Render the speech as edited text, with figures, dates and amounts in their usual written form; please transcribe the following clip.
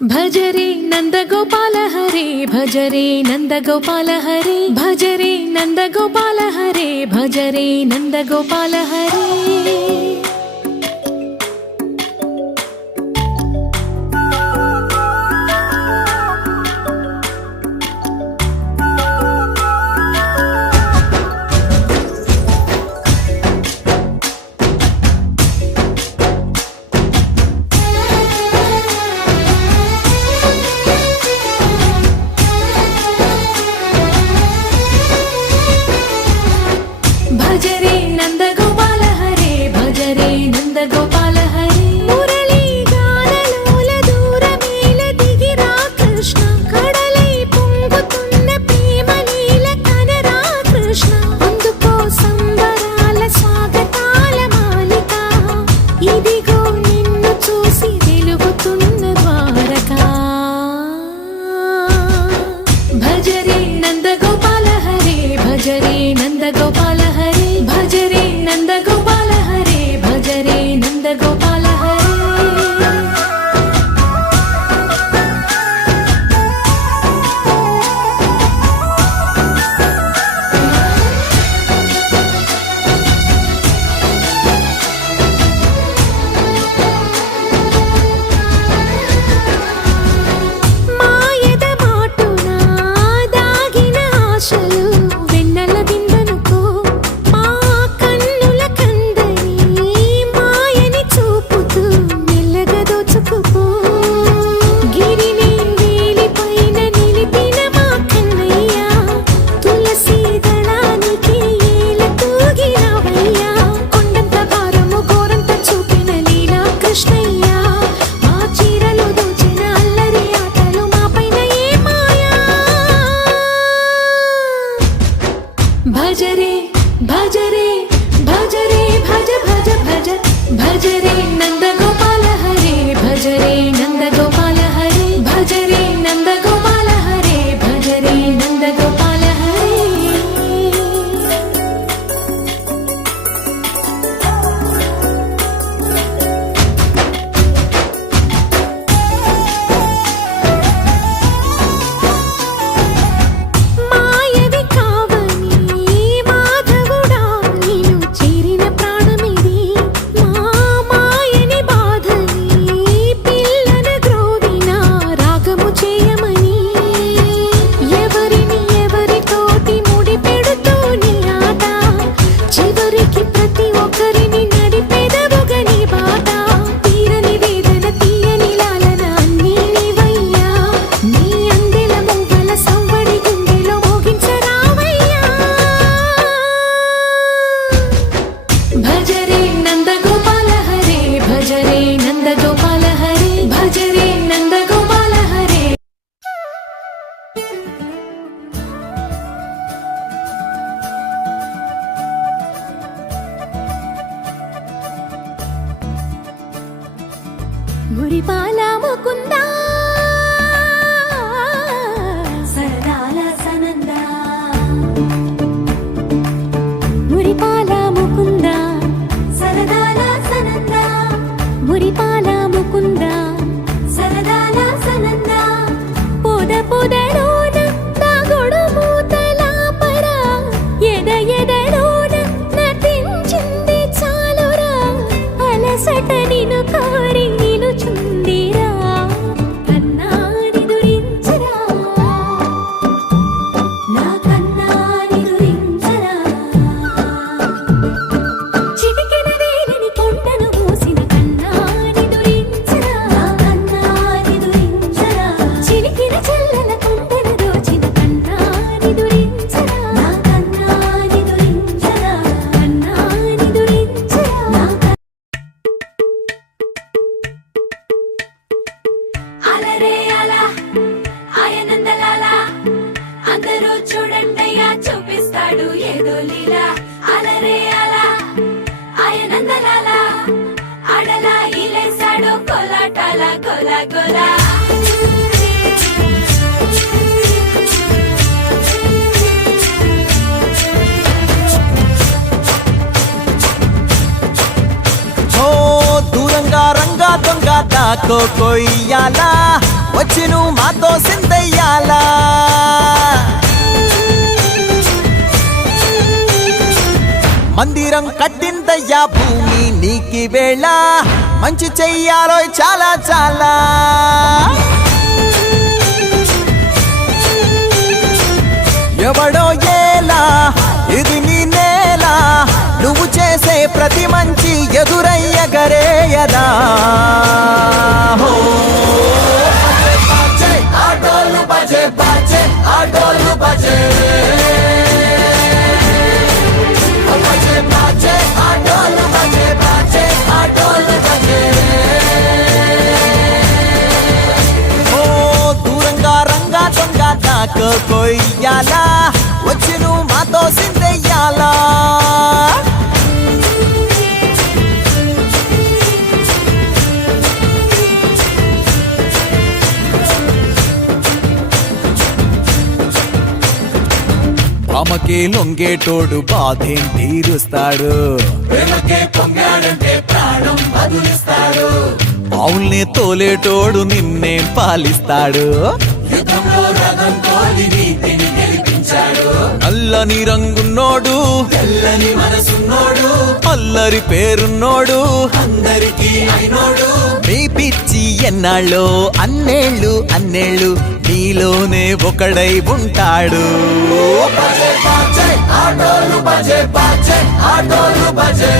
భజరే నందగోపాల హరే భజరే నందగోపాల హరే భజరే నందగోపాల హరే భజరే నందగోపాల హరే భజరే నందగోపాల హరే భజరే నందగోపాల హరే మురళీ గానలోల దూరమేల దిగిరా కృష్ణ కడలై పొంగుతున్న ప్రేమలీల కనరా కృష్ణ అందుకో సంబరాల స్వాగతాల మాలిక ఇదిగో నిన్ను చూసి వెలుగుతున్న ద్వారకా భజరే నందగోపాల హరే భజరే నందగోపాల హరే భజరే నందగోపాల హరే భజరే నందగోపాల హరే మాయద మాటున దాగిన ఆశలు వెన్నెల దిందనుకో మా కన్నుల కందని మాయని చూపుతూ మెల్లగా దోచుకుపో గిరిని వేలిపైన నిలిపిన మా కన్నయ్య తులసి దళానికి ఏల తూగినవయ్యా కొండంత భారము గోరంత చూపిన లీలా కృష్ణయ్య మా చీరలు దోచిన అల్లరి ఆటలు మా పైన ఏ మాయా భజరే భజరే భజరే భజ భజ భజ భజరే నందగోపాల హరే భజరే నందగోపాల హరే భజరే నందగోపాల హరే భజరే నందగోపాల హరే మాయవి కావని మాధవుడా నీను చేరిన ప్రాణమిది మా మాయని బాధని పిల్లన గ్రోవిన రాగము చేయమని ఎవరిని ఎవరితోటి ముడి పెడుతూని ఆట చివరికి ప్రతి ఒక్కరిని నడిపెదవుగని బాట తీరని వేదన తీయని లాలన అన్నీ నీవయ్యా నీ అందెల మూగల సవ్వడి గుండెలో మోగించరావయ్యా భజరే నందగోపాల హరే భజరే నందగోపాల హరే భజరే నందగోపాల హరే మురిపాల ముకుందా సరదాల సనందా మురిపాల ముకుందా సరదాల సనందా మురిపాల ముకుందా సరదాల సనందా పొద పొదలోన తాగుడు మూతలాపరా ఎద ఎదలోన నటించింది చాలురా అలసట నిన్ను కోరి నిన్ను చుందిరా కన్నాని దురించరా నా కన్నాని దురించరా చిటికెన వేలిని కొండను మూసిన కన్నాని దురించరా నా కన్నాని దురించరా చిలికిన చెల్లెల కొండను దోచిన కన్నాని దురించరా నా కన్నాని దురించరా కన్నాని దురించరా నా అలరే అలా ఆయనందలాల అందరూ చూడండయ్యా చూపిస్తాడు ఏదో లీలా అలరే అలా ఆయనందలాల అడలా ఇలేసాడు కోలాటాల గోలా గోలా ఓ దూరంగా రంగా దొంగ దాకో కొయ్యాలా వచ్చి నువ్వు మాతో సిందయ్యాలా మందిరం కట్టిందయ్యా భూమి నీకి వేళ మంచి చెయ్యాలో చాలా చాలా ఎవడో ఏలా ఇది నీ నేల నువ్వు చేసే ప్రతి మంచి ఎదురయ్యగరేయదా హో బజే ఆటోలు బజే బజే ఆటోలు బజే బజే బజే ఆటోలు బజే బజే ఆటోలు బజే ఓ దూరంగా రంగా దొంగ దాకో కొయ్యాలా వచ్చి నువ్వు మాతో సిందెయ్యాలా ఆమెకే లొంగేటోడు బాధేం తీరుస్తాడు ఆవుల్ని తోలేటోడు నిన్నేం పాలిస్తాడు నల్లని రంగున్నోడు తెల్లని మనసున్నోడు అల్లరి పేరున్నోడు అందరికీ అయినోడు మీ పిచ్చి ఎన్నాళ్ళో అన్నేళ్ళు అన్నేళ్ళు నీలోనే ఒకడై ఉంటాడు బజే బజే ఆటోలు బజే బజే ఆటోలు బజే